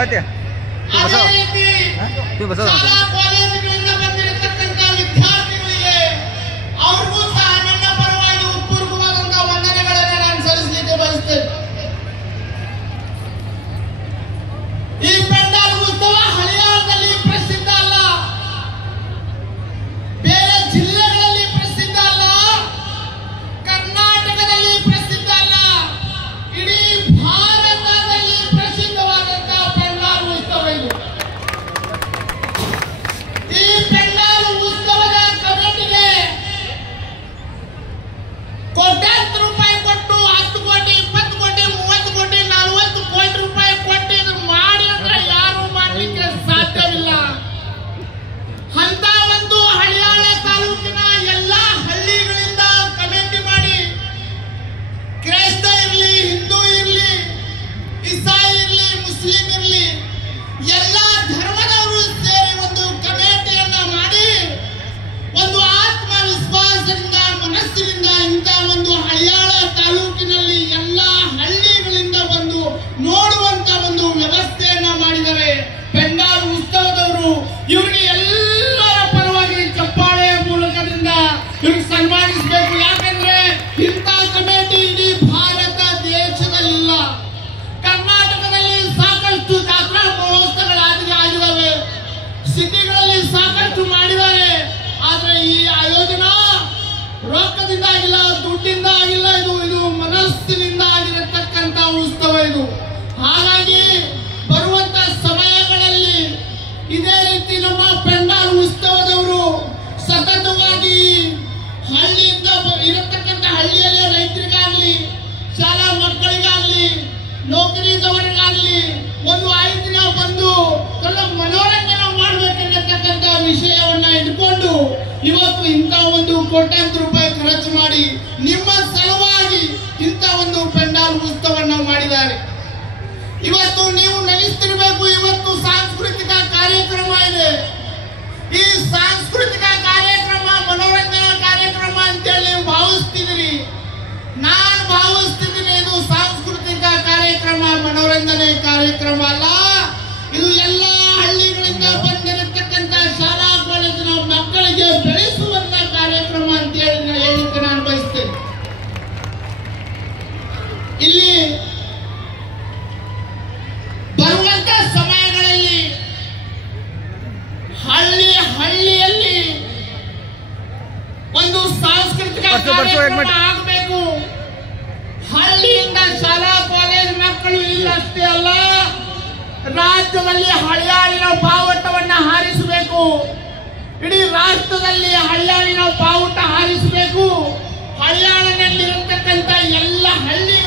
ಆಯ್ತು ಕಾಲೇಜುಗಳಿಂದ ಬಂದಿರತಕ್ಕಂಥ ವಿದ್ಯಾರ್ಥಿಗಳಿಗೆ ಅವ್ರಿಗೂ ಸಹ ನನ್ನ ಪರವಾಗಿ ಉತ್ಪೂರ್ವವಾದಂತಹ ವಂದನೆಗಳನ್ನು ನಾನು ಸಲ್ಲಿಸಲಿಕ್ಕೆ ಬಯಸ್ತೇನೆ. ಈ ಪೆಂಡಾಲ್ ಉತ್ಸವ ಹಳಿಯಾಳದಲ್ಲಿ ಪ್ರಸಿದ್ಧ ಅಲ್ಲ, ಬೇರೆ ಜಿಲ್ಲೆಗಳಲ್ಲಿ ಪ್ರಸಿದ್ಧ ಅಲ್ಲ, ಕರ್ನಾಟಕದಲ್ಲಿ ಪ್ರಸಿದ್ಧ ಅಲ್ಲ, ಇಡೀ ಭಾರತದಲ್ಲಿ ಪ್ರಸಿದ್ಧವಾದಂತಹ ಪೆಂಡಾಲ್ ಉತ್ಸವ ಇದು. ಈ ಪೆಂಡಾಲ್ ಉತ್ಸವದ ಕಮಿಟಿಗೆ ಕೋಟ್ಯಾಂತರ ರೂಪಾಯಿ ಕೊಟ್ಟು 10 ಕೋಟಿ 20 ಕೋಟಿ 30 ಕೋಟಿ 40 ಕೋಟಿ ರೂಪಾಯಿ ಕೊಟ್ಟು ಇದನ್ನು ಮಾಡಿ ಅಂದ್ರೆ ಯಾರು ಮಾಡಲಿಕ್ಕೆ ಸಾಧ್ಯವಿಲ್ಲ. ಅಂತ ಒಂದು ಹಳಿಯಾಳ ತಾಲೂಕಿನ ಎಲ್ಲಾ ಹಳ್ಳಿಗಳಿಂದ ಕಮಿಟಿ ಮಾಡಿ ಕ್ರೈಸ್ತ ಇರಲಿ, ಹಿಂದೂ ಇರಲಿ, ಇಸಾಯಿ ಇರಲಿ, ಮುಸ್ಲಿಂ ಇರಲಿ, ಎಲ್ಲಾ ಧರ್ಮದವರು ಸೇರಿ ಒಂದು ಕಮಿಟಿಯನ್ನ ಮಾಡಿ ಒಂದು ಆತ್ಮವಿಶ್ವಾಸದಿಂದ ಮನಸ್ಸಿನಿಂದ ಇಂಥ ಒಂದು ಹಳಿಯಾಳ ತಾಲೂಕಿನಲ್ಲಿ ಎಲ್ಲಾ ಹಳ್ಳಿಗಳಿಂದ ಬಂದು ನೋಡುವಂತ ಒಂದು ವ್ಯವಸ್ಥೆಯನ್ನ ಮಾಡಿದ್ದಾರೆ ಪೆಂಡಾಲ್ ಉತ್ಸವದವರು. ಇವರಿಗೆ ಎಲ್ಲರ ಪರವಾಗಿ ಚಪ್ಪಾಳೆಯ ಮೂಲಕದಿಂದ ಇವ್ರಿಗೆ ಸನ್ಮಾನಿಸಬೇಕು. ಯಾಕಂದ್ರೆ ಇಂಥ ಕಮಿಟಿ ಇಡೀ ಭಾರತ ದೇಶದಲ್ಲಿಲ್ಲ. ಕರ್ನಾಟಕದಲ್ಲಿ ಸಾಕಷ್ಟು ಜಾತ್ರಾ ಮಹೋತ್ಸವಗಳಾಗಿದ್ದಾವೆ, ಸಿಟಿಗಳಲ್ಲಿ ಸಾಕಷ್ಟು ಮಾಡಿದ್ದಾರೆ. ಆದ್ರೆ ಈ ಆಯೋಜನಾ ರೊಕ್ಕದಿಂದ ಆಗಿಲ್ಲ, ದುಡ್ಡಿಂದ ಆಗಿಲ್ಲ, ಇದು ಮನಸ್ಸಿನಿಂದ ಆಗಿರತಕ್ಕಂತ ಉತ್ಸವ ಇದು. ಹಾಗಾಗಿ ಬರುವಂತ ಸಮಯಗಳಲ್ಲಿ ಇದೇ ರೀತಿ ನಮ್ಮ ಪೆಂಡಾಲ್ ಉತ್ಸವದವರು ಸತತವಾಗಿ ಹಳ್ಳಿಯಿಂದ ಇರತಕ್ಕಂತ ಹಳ್ಳಿಯಲ್ಲೇ ರೈತರಿಗಾಗ್ಲಿ, ಶಾಲಾ ಮಕ್ಕಳಿಗಾಗ್ಲಿ, ನೌಕರಿದವರಿಗಾಗ್ಲಿ ಒಂದು 5 ದಿನ ಬಂದು ಮನೋರಂಜನೆ ಮಾಡಬೇಕೆನ್ನತಕ್ಕಂತ ವಿಷಯವನ್ನ ಇಟ್ಕೊಂಡು ಇವತ್ತು ಇಂಥ ಒಂದು ಕೋಟ್ಯಾಂತರ ರೂಪಾಯಿ ಖರ್ಚು ಮಾಡಿ ನಿಮ್ಮ ಸಲುವಾಗಿ ಇಂಥ ಒಂದು ಪೆಂಡಾಲ್ ಉತ್ಸವವನ್ನು ಮಾಡಿದ್ದಾರೆ. ಇವತ್ತು ನೀವು ನೆನೆಸ್ತಿರ್ಬೇಕು, ಇವತ್ತು ಸಾಂಸ್ಕೃತಿಕ ಕಾರ್ಯಕ್ರಮ ಇದೆ. ಈ ಸಾಂಸ್ಕೃತಿಕ ಕಾರ್ಯಕ್ರಮ ಮನೋರಂಜನಾ ಕಾರ್ಯಕ್ರಮ ಅಂತೇಳಿ ನೀವು ಭಾವಿಸ್ತಿದ್ದೀರಿ. ನಾನು ಭಾವಿಸ್ತಿದ್ದೀನಿ ಇದು ಸಾಂಸ್ಕೃತಿಕ ಕಾರ್ಯಕ್ರಮ, ಮನೋರಂಜನೆ ಕಾರ್ಯಕ್ರಮ ಅಲ್ಲ. ಇದು ಎಲ್ಲ ಹಳ್ಳಿಗಳಿಂದ ಬಂದಿರತಕ್ಕಂತ ಶಾಲಾ ಕಾಲೇಜಿನ ಮಕ್ಕಳಿಗೆ ಬೆಳೆಸುವಂತ ಕಾರ್ಯಕ್ರಮ ಅಂತ ಹೇಳಿಕ್ಕೆ ನಾನು ಬಯಸ್ತೇನೆ. ಇಲ್ಲಿ ಬರುವಂತ ಸಮಯಗಳಲ್ಲಿ ಹಳ್ಳಿಯಲ್ಲಿ ಒಂದು ಸಾಂಸ್ಕೃತಿಕ ಕಾರ್ಯಕ್ರಮ ಆಗಬೇಕು. ಹಳ್ಳಿಯಿಂದ ಶಾಲಾ ಕಾಲೇಜ್ ಮಕ್ಕಳು ಇಲ್ಲಷ್ಟೇ ಅಲ್ಲ, ರಾಜ್ಯದಲ್ಲಿ ಹಳಿಯಾಳಿನ ಬಾವುಟವನ್ನ ಹಾರಿಸಬೇಕು. ಇಡೀ ರಾಷ್ಟ್ರದಲ್ಲಿ ಹಳಿಯಾಳಿನ ಬಾವುಟ ಹಾರಿಸಬೇಕು. ಹಳಿಯಾಳಿನಲ್ಲಿರತಕ್ಕಂತ ಎಲ್ಲ ಹಳ್ಳಿ